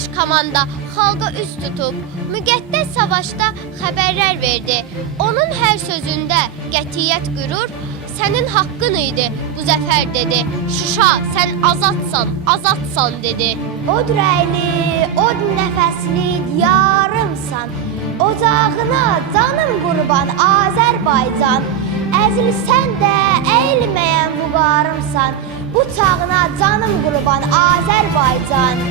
baş komanda xalqa üst tutub, müqəddəs savaşda xəbərlər verdi. Onun hər sözündə qətiyyət qürur, sənin haqqın idi bu zəfər dedi. Şuşa, sən azadsan, azadsan dedi. Od rəyli, od nəfəsli diyarımsan, ocağına canım qurban Azərbaycan. Əzilsən də əyilməyən vüqarımsan, bu çağına canım qurban Azərbaycan.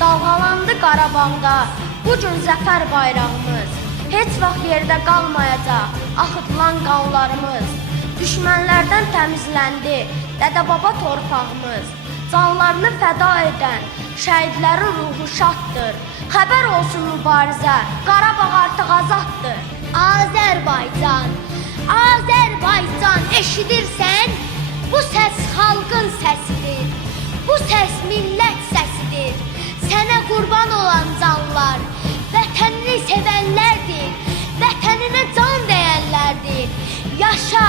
Dalğalandı Qarabağda bu gün zəfər bayrağımız. Heç vaxt yerdə qalmayacaq axıdılan qanlarımız. Düşmənlərdən təmizləndi dədə-baba torpağımız. Canlarını fəda edən şəhidlərin ruhu şaddır. Xəbər olsun mübarizə, Qarabağ artıq azaddır. Azərbaycan, Azərbaycan eşidirsən? Bu səs xalqın səsidir, bu səs millət səsidir. Sənə qurban olan canlar, vətənini sevənlərdir, vətəninə can dəyənlərdir. Yaşa,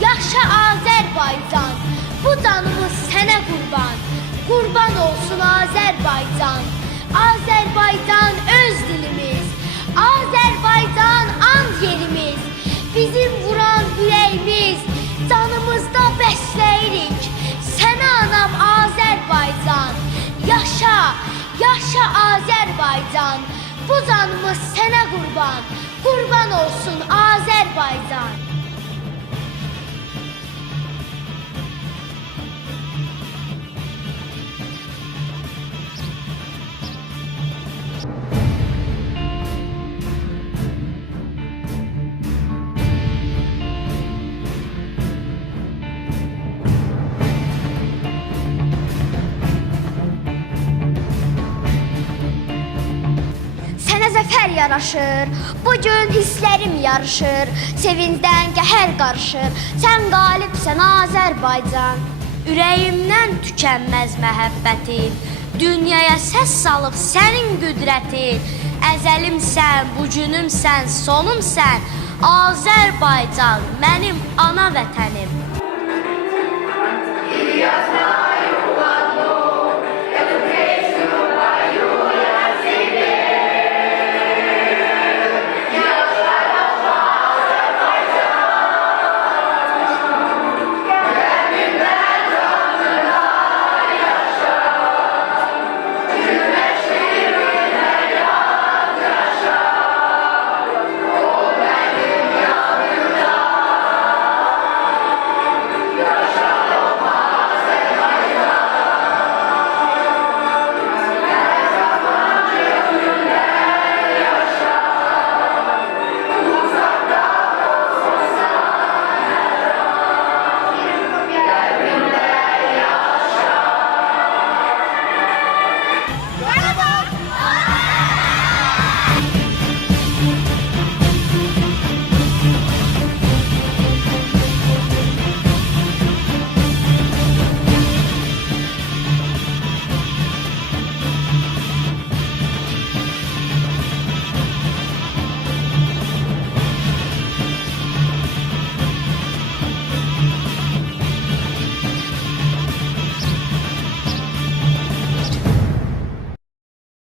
yaşa Azərbaycan, bu canımız sənə qurban, qurban olsun Azərbaycan. Azərbaycan öz dilimiz, Azərbaycan and yerimiz, bizim vuran ürəyimiz, canımızda bəsləyirik. Sənə anam Azərbaycan, yaşa, yaşa Azərbaycan, bu canımız sənə qurban, qurban olsun Azərbaycan. Zəfər yaraşır, bugün hisslərim yarışır, sevincdən qəhər qarışır, sən qalibsən Azərbaycan. Ürəyimdən tükənməz məhəbbətin, dünyaya səs salıb sənin qüdrətin. Əzəlimsən, bugünümsən, sonumsən, Azərbaycan mənim ana vətənim.